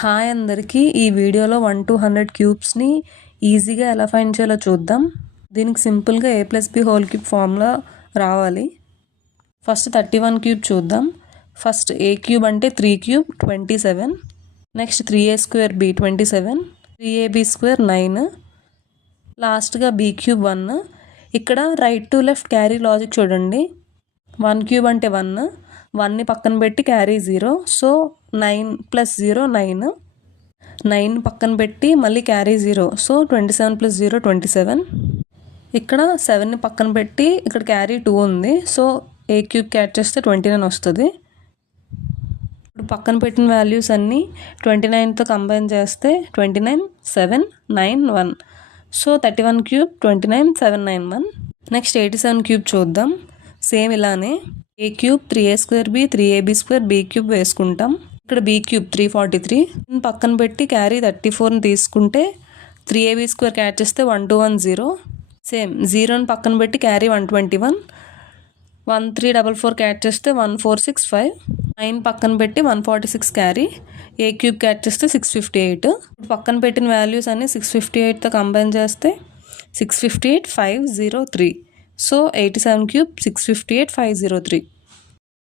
Hi అందరికీ. ఈ వీడియోలో 1 to 100 క్యూబ్స్ని ఈజీగా ఎలా ఫైండ్ చేయాలో చూద్దాం. దీనికి సింపుల్గా a+b హోల్ క్యూబ్ ఫార్ములా రావాలి. ఫస్ట్ 31 క్యూబ్ చూద్దాం. ఫస్ట్ a క్యూబ్ అంటే 3 cube 27, next 3a² b 27, 3ab² 9, లాస్ట్గా b క్యూబ్ 1. ఇక్కడ right to left carry logic చూడండి. 1 క్యూబ్ అంటే 1, 1ని పక్కన పెట్టి క్యారీ 0, సో 9 + 0 9, 9 పక్కన పెట్టి మళ్ళీ క్యారీ 0, సో 27 + 0 27. ఇక్కడ 7ని పక్కన పెట్టి ఇక్కడ క్యారీ 2 ఉంది, సో a క్యూబ్ క్యాట్ చేస్తే 29 వస్తుంది. ఇప్పుడు పక్కన పెట్టిన వాల్యూస్ అన్నీ 29తో కంబైన్ చేస్తే 29 7 9 1, సో 31 క్యూబ్ 29 7 9 1. నెక్స్ట్ 87 క్యూబ్ చూద్దాం. సేమ్ ఇలానే a cube 3a² b 3ab² b cube వేసుకుంటాం. ఇక్కడ b క్యూబ్ 343 పక్కన పెట్టి క్యారీ 34ని తీసుకుంటే 3ab² క్యాట్ చేస్తే 1210. సేమ్ 0ని పక్కన పెట్టి క్యారీ 121, 1344 క్యాట్ చేస్తే 1465, 9 పక్కన పెట్టి 146 క్యారీ, a క్యూబ్ క్యాట్ చేస్తే 658. పక్కన పెట్టిన వాల్యూస్ అన్ని 658తో కంబైన్ చేస్తే 658 503, సో 87 క్యూబ్ 658 503.